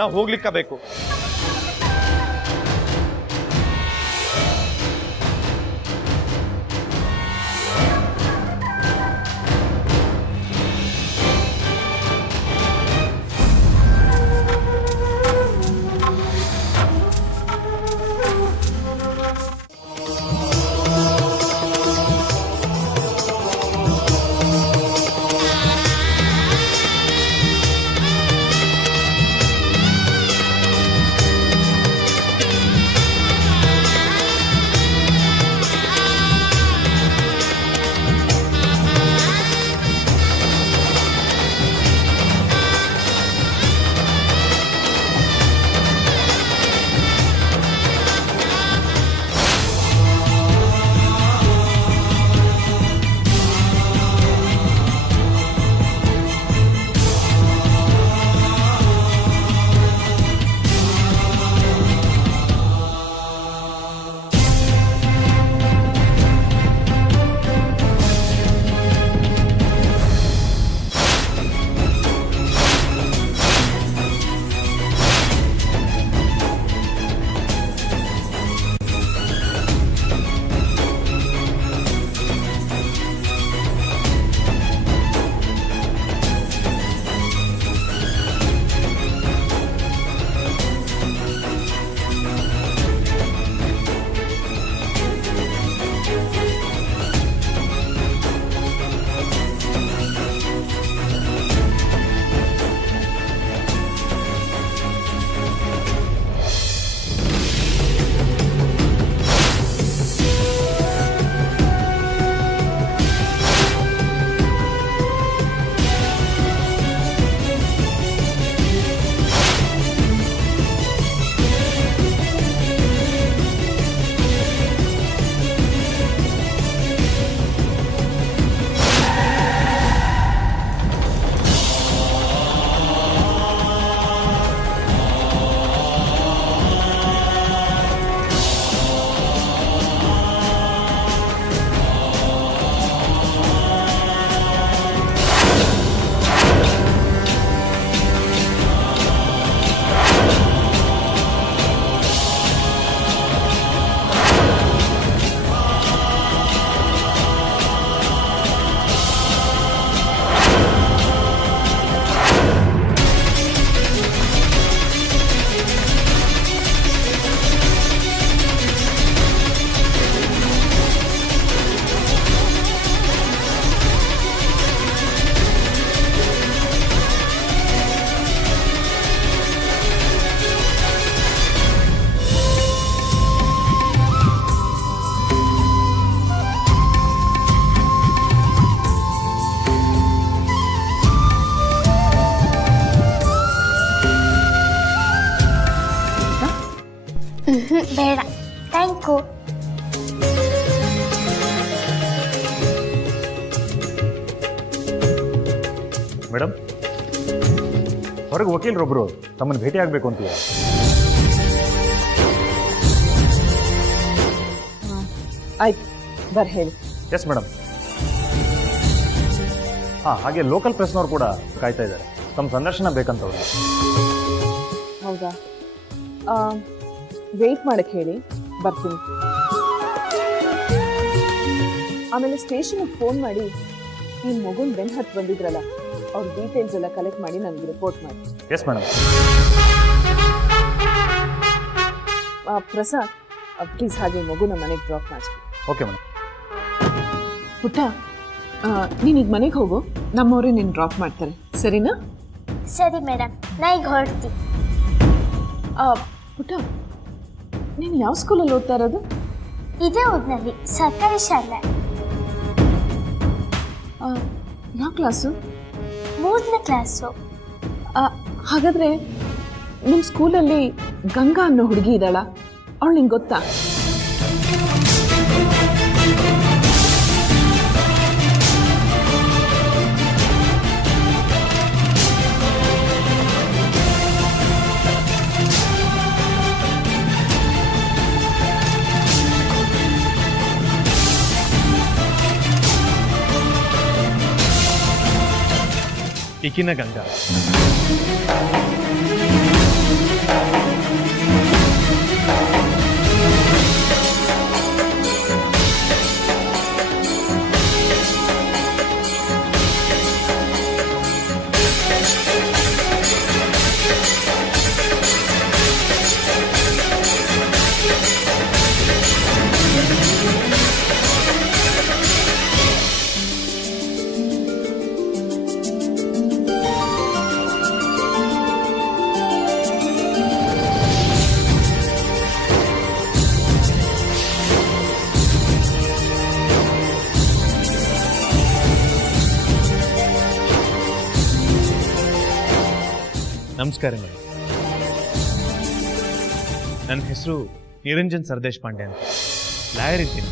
ನಾವು ಹೋಗ್ಲಿಕ್ಕಬೇಕು. ಬೇಡ, thank you. Madam, ಹೊರಗೆ ವಕೀಲರೊಬ್ಬರು ತಮ್ಮನ್ನು ಭೇಟಿ ಆಗಬೇಕು ಅಂತೀಯ. ಆಯ್ತು, ಬರ್ ಹೇಳಿ. Yes madam. ಹಾಗೆ ಲೋಕಲ್ ಪ್ರೆಸ್ನವ್ರು ಕೂಡ ಕಾಯ್ತಾ ಇದ್ದಾರೆ. ತಮ್ಮ ಸಂದರ್ಶನ ಬೇಕಂತವ್ರು. ಹೌದಾ? ವೆಯ್ಟ್ ಮಾಡಕ್ಕೆ ಹೇಳಿ, ಬರ್ತೀನಿ. ಆಮೇಲೆ ಸ್ಟೇಷನ್ಗೆ ಫೋನ್ ಮಾಡಿ ಈ ಮಗುನ ಬೆನ್ ಹತ್ತು ಬಂದಿದ್ರಲ್ಲ, ಅವ್ರ ಡೀಟೇಲ್ಸ್ ಎಲ್ಲ ಕಲೆಕ್ಟ್ ಮಾಡಿ ನನಗೆ ರಿಪೋರ್ಟ್ ಮಾಡಿ. Yes madam. ಪ್ರಸಾದ್, ಪ್ಲೀಸ್ ಹಾಗೆ ಮಗುನ ಮನೆಗೆ ಡ್ರಾಪ್ ಮಾಡಿಸಿ. Okay madam. ಪುಟ್ಟ, ನೀನೀಗ ಮನೆಗೆ ಹೋಗು, ನಮ್ಮವರೇ ನೀನು ಡ್ರಾಪ್ ಮಾಡ್ತಾರೆ, ಸರಿನಾ? ಸರಿ ಮೇಡಮ್, ನಾ ಈಗ ಹೊರಡ್ತೀನಿ. ಪುಟ್ಟ, ನೀನು ಯಾವ ಸ್ಕೂಲಲ್ಲಿ ಓದ್ತಾ ಇರೋದು? ಇದೇ ಊರಿನಲ್ಲಿ ಸರ್ಕಾರಿ ಶಾಲೆ. ಯಾವ ಕ್ಲಾಸು? 3ನೇ ಕ್ಲಾಸು. ಹಾಗಾದರೆ ನಿಮ್ಮ ಸ್ಕೂಲಲ್ಲಿ ಗಂಗಾ ಅನ್ನೋ ಹುಡುಗಿ ಇದ್ದಾಳ, ಅವಳು ನಿಂಗೆ ಗೊತ್ತಾ? ಈಕಿನ ಗಂಗಾ. ನಮಸ್ಕಾರ ಮೇಡಮ್. ನನ್ನ ಹೆಸರು ನಿರಂಜನ್ ಸರ್ದೇಶ್ ಪಾಂಡೆ ಅಂತ. ಲಾಯರ್ ಇದ್ದೀನಿ.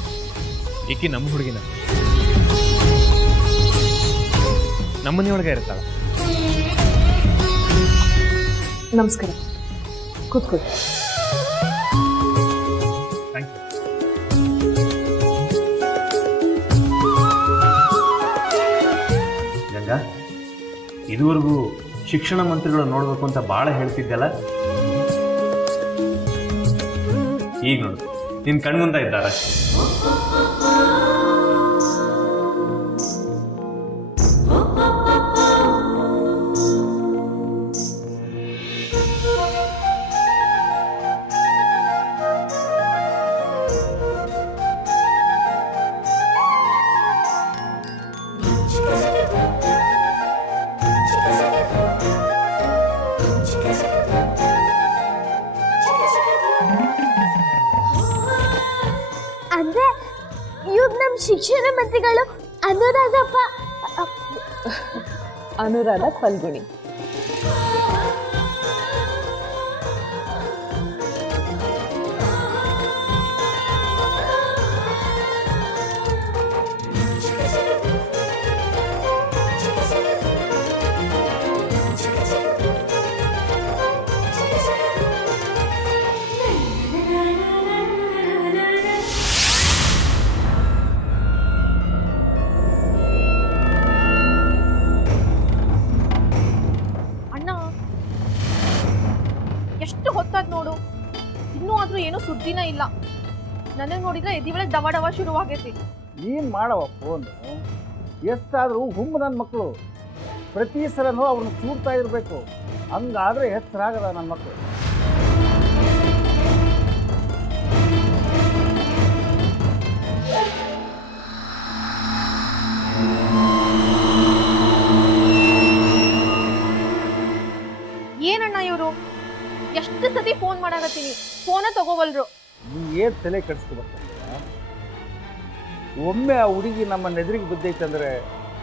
ಈಕಿ ನಮ್ಮ ಹುಡುಗಿನ ನಮ್ಮನೆಯೊಳಗೆ ಇರ್ತಾಳ. ನಮಸ್ಕಾರ, ಕೂತ್ಕೊಳ್ಳಿ. Thank you. ಗಂಗಾ, ಇದುವರೆಗೂ ಶಿಕ್ಷಣ ಮಂತ್ರಿಗಳು ನೋಡಬೇಕು ಅಂತ ಭಾಳ ಹೇಳ್ತಿದ್ದಲ್ಲ, ಈಗ ನೋಡು ನಿನ್ನ ಕಣ್ಮುಂದ ಇದ್ದಾರೆ. ಅಂದ್ರೆ ಇವ್ರು ನಮ್ಮ ಶಿಕ್ಷಣ ಮಂತ್ರಿಗಳು ಅನುರಾಧಪ್ಪ. ಅನುರಾಧ ಫಲ್ಗುಣಿ. ಎಷ್ಟು ಹೊತ್ತಾದ್ ನೋಡು, ಇನ್ನೂ ಆದ್ರೂ ಏನೂ ಸುದ್ದಿನ ಇಲ್ಲ. ನನಗೆ ನೋಡಿದ್ರೆ ಎದಿವಳೆ ಡವ ಡವ ಶುರುವಾಗೈತಿ. ಏನು ಮಾಡವ ಫೋನ್, ಎಷ್ಟಾದರೂ ಹುಮ್ಮು ನನ್ನ ಮಕ್ಕಳು. ಪ್ರತಿ ಸಲನೂ ಅವ್ರನ್ನ ಚೂಡ್ತಾ ಇರಬೇಕು, ಹಂಗಾದ್ರೆ ಹೆಸರಾಗದ ನನ್ನ ಮಕ್ಕಳು. ಏನಣ್ಣ ಇವರು ಎಷ್ಟು ಸತಿ ಫೋನ್ ಮಾಡಾಕತ್ತೀನಿ, ಫೋನ ತಗೋವಲ್ರು. ನೀ ಏನು ತಲೆ ಕೆಡಿಸ್ಕೊಬರ್ತಾನೆ. ಒಮ್ಮೆ ಆ ಹುಡುಗಿ ನಮ್ಮ ನೆದರಿಗೆ ಬಿದ್ದೈತಂದ್ರೆ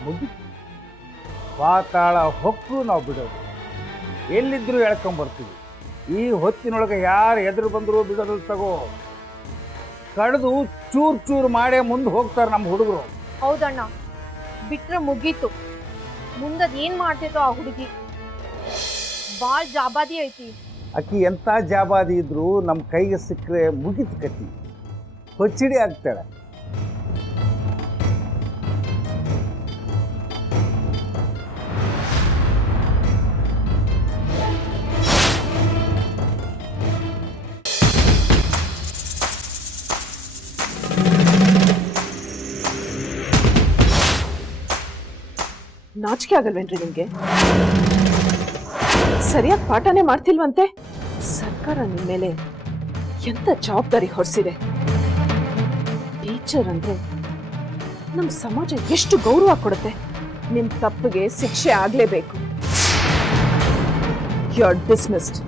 ಮುಗಿತು. ಪಾತಾಳ ಹೊಕ್ಕು ನಾವು ಬಿಡೋದು, ಎಲ್ಲಿದ್ದರೂ ಎಳ್ಕೊಂಬರ್ತೀವಿ. ಈ ಹೊತ್ತಿನೊಳಗೆ ಯಾರು ಎದುರು ಬಂದರೂ ಬಿಡೋದು ತಗೋ. ಕಡ್ದು ಚೂರು ಚೂರು ಮಾಡೇ ಮುಂದೆ ಹೋಗ್ತಾರೆ ನಮ್ಮ ಹುಡುಗರು. ಹೌದಣ್ಣ, ಬಿಟ್ರೆ ಮುಗೀತು. ಮುಂದದ್ ಏನ್ ಮಾಡ್ತೈತೋ ಆ ಹುಡುಗಿ. ಬಾಳ್ ಜಾಬಾದಿ ಐತಿ. ಅಕ್ಕಿ ಎಂಥ ಜಾಬಾದಿ ಇದ್ರು ನಮ್ಮ ಕೈಗೆ ಸಿಕ್ಕರೆ ಮುಗಿತು ಕತ್ತಿ, ಹೊಚ್ಚಿಡಿ ಆಗ್ತಾಳೆ. ನಾಚಿಕೆ ಆಗಲ್ವೇನ್ರಿ ನಿಮ್ಗೆ? ಸರಿಯಾಗಿ ಪಾಠನೇ ಮಾಡ್ತಿಲ್ವಂತೆ. ಸರ್ಕಾರ ನಿಮ್ಮ ಮೇಲೆ ಎಂತ ಜವಾಬ್ದಾರಿ ಹೊರಿಸಿದೆ. ಟೀಚರ್ ಅಂದ್ರೆ ನಮ್ಮ ಸಮಾಜ ಎಷ್ಟು ಗೌರವ ಕೊಡುತ್ತೆ. ನಿಮ್ ತಪ್ಪಿಗೆ ಶಿಕ್ಷೆ ಆಗ್ಲೇಬೇಕು. You are dismissed.